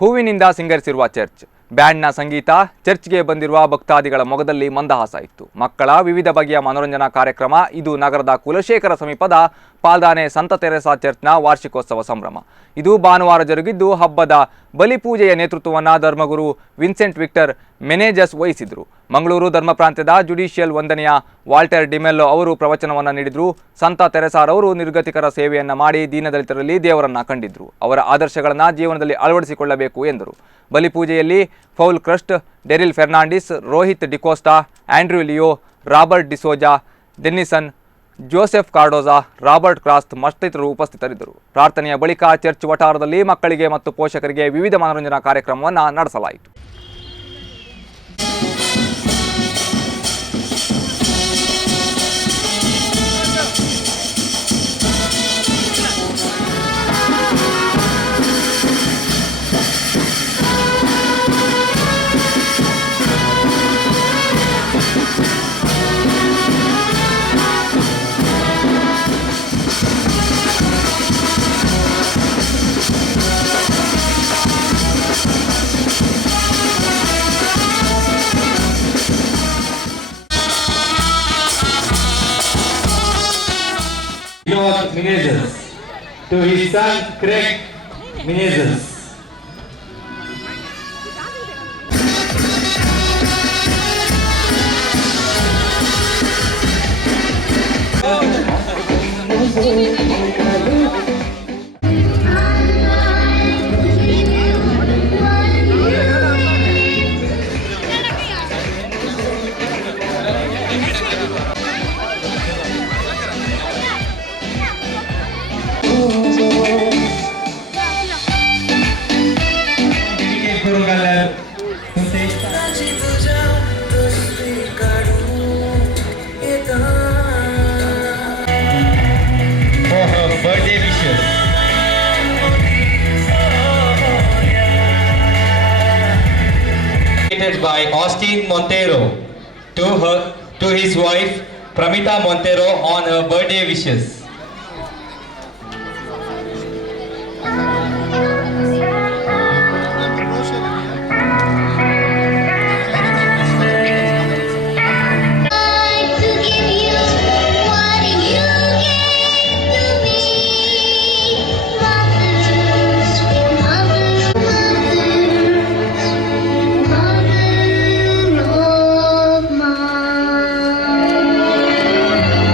ಹೂವಿನಿಂದ ಸಿಂಗರಿಸಿರುವ ಚರ್ಚ್, ಬ್ಯಾಂಡ್ನ ಸಂಗೀತ, ಚರ್ಚ್ಗೆ ಬಂದಿರುವ ಭಕ್ತಾದಿಗಳ ಮೊಗದಲ್ಲಿ ಮಂದಹಾಸ ಇತ್ತು. ಮಕ್ಕಳ ವಿವಿಧ ಬಗೆಯ ಮನೋರಂಜನಾ ಕಾರ್ಯಕ್ರಮ. ಇದು ನಗರದ ಕುಲಶೇಖರ ಸಮೀಪದ ಪಾಲ್ದಾನೆ ಸಂತ ತೆರೇಸಾ ಚರ್ಚ್ನ ವಾರ್ಷಿಕೋತ್ಸವ ಸಂಭ್ರಮ. ಇದು ಭಾನುವಾರ ಜರುಗಿದ್ದು, ಹಬ್ಬದ ಬಲಿಪೂಜೆಯ ನೇತೃತ್ವವನ್ನು ಧರ್ಮಗುರು ವಿನ್ಸೆಂಟ್ ವಿಕ್ಟರ್ ಮೆನೇಜಸ್ ವಹಿಸಿದರು. ಮಂಗಳೂರು ಧರ್ಮ ಪ್ರಾಂತ್ಯದ ಜುಡಿಷಿಯಲ್ ವಂದನೆಯ ವಾಲ್ಟರ್ ಡಿಮೆಲ್ಲೋ ಅವರು ಪ್ರವಚನವನ್ನು ನೀಡಿದರು. ಸಂತ ತೆರೇಸಾರವರು ನಿರ್ಗತಿಕರ ಸೇವೆಯನ್ನು ಮಾಡಿ ದೀನದಲಿತರಲ್ಲಿ ದೇವರನ್ನ ಕಂಡಿದ್ರು. ಅವರ ಆದರ್ಶಗಳನ್ನು ಜೀವನದಲ್ಲಿ ಅಳವಡಿಸಿಕೊಳ್ಳಬೇಕು ಎಂದರು. ಬಲಿಪೂಜೆಯಲ್ಲಿ Paul Crasta, Derryl Fernandes, Rohit D'Costa, Andrew Leo, Robert D'Souza, Dennison, Joseph Cardoza, Robert Crasta ಮತ್ತಿತರರು ಉಪಸ್ಥಿತರಿದ್ದರು. ಪ್ರಾರ್ಥನೆಯ ಬಳಿಕ ಚರ್ಚ್ ವಠಾರದಲ್ಲಿ ಮಕ್ಕಳಿಗೆ ಮತ್ತು ಪೋಷಕರಿಗೆ ವಿವಿಧ ಮನೋರಂಜನಾ ಕಾರ್ಯಕ್ರಮವನ್ನು ನಡೆಸಲಾಯಿತು. Menezes, to his son Craig Menezes. Birthday wishes. By Austin Montero to his wife Pramita Montero on her birthday wishes.